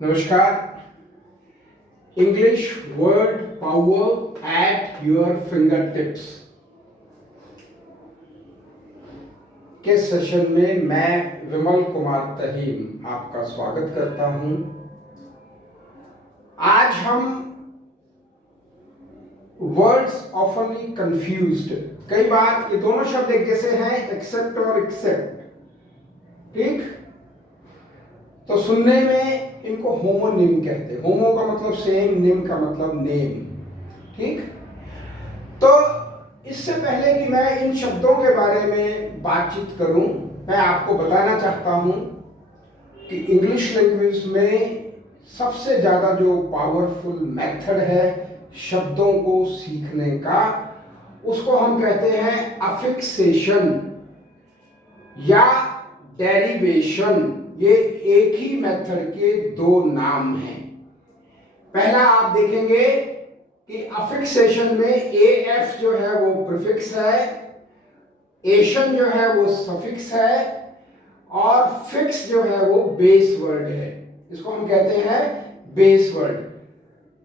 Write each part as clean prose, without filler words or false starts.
नमस्कार। English word power at your finger tips के session में मैं विमल कुमार तहीम आपका स्वागत करता हूं। आज हम वर्ड्स ऑफनली कंफ्यूज्ड, कई बार ये दोनों शब्द एक जैसे हैं, एक्सेप्ट और एक्सेप्ट, ठीक? तो सुनने में इनको होमोनिम कहते हैं। होमो का मतलब सेम, निम का मतलब नेम, ठीक? तो इससे पहले कि मैं इन शब्दों के बारे में बातचीत करूं, मैं आपको बताना चाहता हूं कि इंग्लिश लैंग्वेज में सबसे ज़्यादा जो पावरफुल मेथड है शब्दों को सीखने का, उसको हम कहते हैं अफिक्सेशन या डेरिवेशन। ये एक ही मेथड के दो नाम हैं। पहला आप देखेंगे कि अफिक्सेशन में ए एफ जो है वो प्रीफिक्स है, एशन जो है वो सफिक्स है और फिक्स जो है वो बेस वर्ड है। इसको हम कहते हैं बेस वर्ड।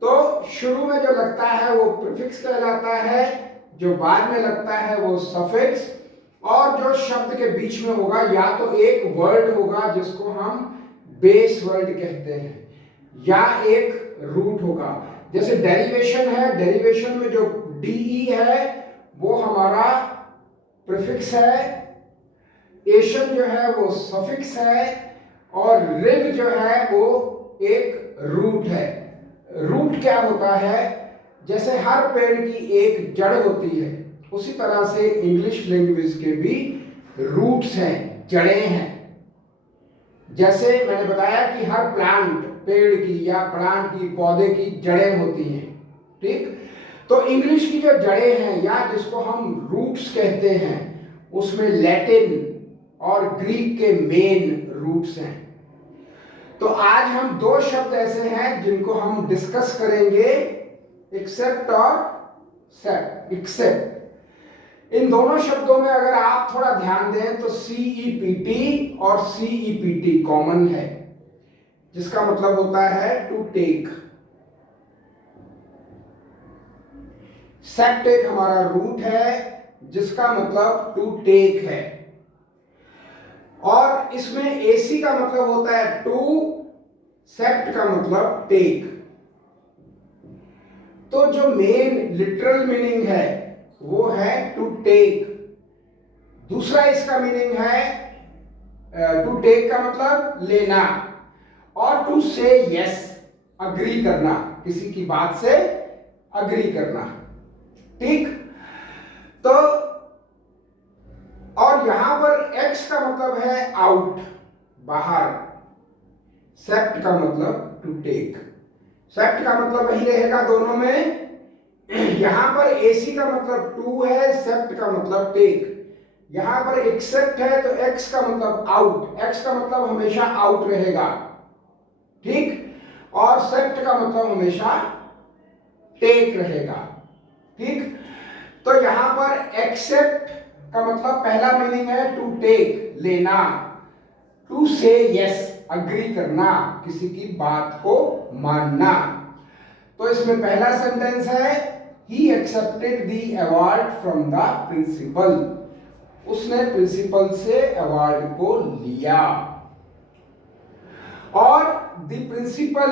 तो शुरू में जो लगता है वो प्रीफिक्स कहलाता है, जो बाद में लगता है वो सफिक्स, और जो शब्द के बीच में होगा या तो एक वर्ड होगा जिसको हम बेस वर्ड कहते हैं या एक रूट होगा। जैसे डेरिवेशन है, डेरिवेशन में जो डी है वो हमारा प्रीफिक्स है, एशन जो है वो सफिक्स है और रिव जो है वो एक रूट है। रूट क्या होता है? जैसे हर पेड़ की एक जड़ होती है, उसी तरह से इंग्लिश लैंग्वेज के भी रूट्स हैं, जड़ें हैं। जैसे मैंने बताया कि हर प्लांट, पेड़ की या प्लांट की, पौधे की जड़ें होती हैं, ठीक? तो इंग्लिश की जो जड़ें हैं या जिसको हम रूट्स कहते हैं, उसमें लैटिन और ग्रीक के मेन रूट्स हैं। तो आज हम दो शब्द ऐसे हैं जिनको हम डिस्कस करेंगे, एक्सेप्ट और सेप्ट। एक्सेप्ट, इन दोनों शब्दों में अगर आप थोड़ा ध्यान दें तो CEPT और CEPT कॉमन है, जिसका मतलब होता है टू टेक। सेप्ट एक हमारा रूट है जिसका मतलब टू टेक है, और इसमें AC का मतलब होता है टू, सेप्ट का मतलब टेक। तो जो मेन लिटरल मीनिंग है वो है टू टेक। दूसरा इसका मीनिंग है टू टेक का मतलब लेना, और टू से यस, अग्री करना, किसी की बात से अग्री करना, ठीक? तो और यहां पर एक्स का मतलब है आउट, बाहर। सेप्ट का मतलब टू टेक। सेप्ट का मतलब वही रहेगा दोनों में। यहां पर एसी का मतलब टू है, सेप्ट का मतलब टेक। यहां पर एक्सेप्ट है तो एक्स का मतलब आउट, एक्स का मतलब हमेशा आउट रहेगा, ठीक? और सेप्ट का मतलब हमेशा टेक रहेगा, ठीक? तो यहां पर एक्सेप्ट का मतलब पहला मीनिंग है टू टेक, लेना। टू से यस, अग्री करना, किसी की बात को मानना। तो इसमें पहला सेंटेंस है he accepted the award from the principal. उसने प्रिंसिपल से अवार्ड को लिया। और the principal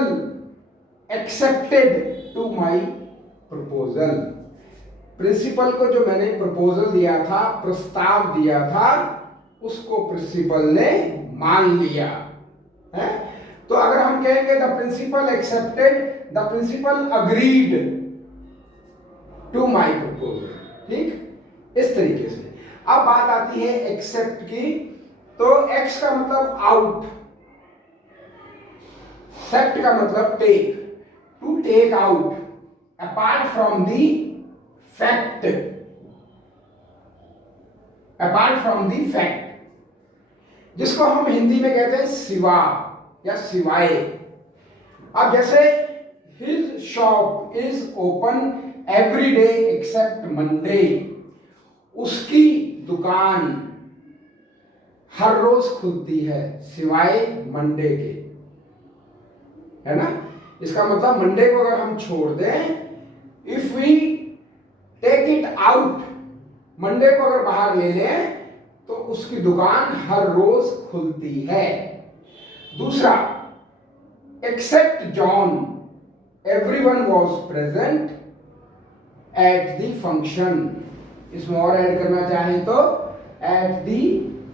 accepted to my proposal. Principal को जो मैंने प्रपोजल दिया था, प्रस्ताव दिया था, उसको प्रिंसिपल ने मान लिया है। तो अगर हम कहेंगे the principal accepted, the principal agreed to my proposal, ठीक? इस तरीके से। अब बात आती है एक्सेप्ट की। तो एक्स का मतलब आउट, सेप्ट का मतलब take, to take out apart from the fact, apart from the fact, जिसको हम हिंदी में कहते हैं सिवा या सिवाय। अब जैसे his shop is open every day except Monday. उसकी दुकान हर रोज खुलती है सिवाय मंडे के। है ना। इसका मतलब मंडे को अगर हम छोड़ दें, if we take it out, Monday को अगर बाहर ले लें तो उसकी दुकान हर रोज खुलती है। दूसरा, except John everyone was present at the function. इसमें और ऐड करना चाहें तो एट द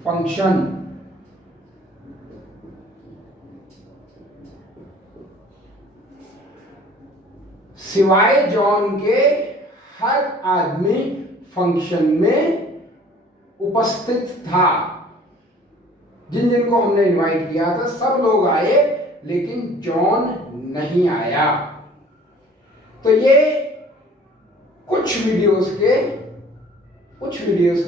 फंक्शन। सिवाय जॉन के हर आदमी फंक्शन में उपस्थित था। जिन जिन को हमने इनवाइट किया था सब लोग आए, लेकिन जॉन नहीं आया। तो ये कुछ वीडियोस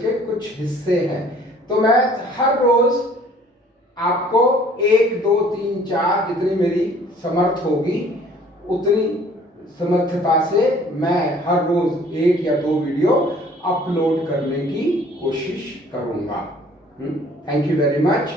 के कुछ हिस्से हैं। तो मैं हर रोज आपको 1, 2, 3, 4 जितनी मेरी समर्थ होगी उतनी समर्थता से मैं हर रोज 1 या 2 वीडियो अपलोड करने की कोशिश करूंगा। Thank you very much.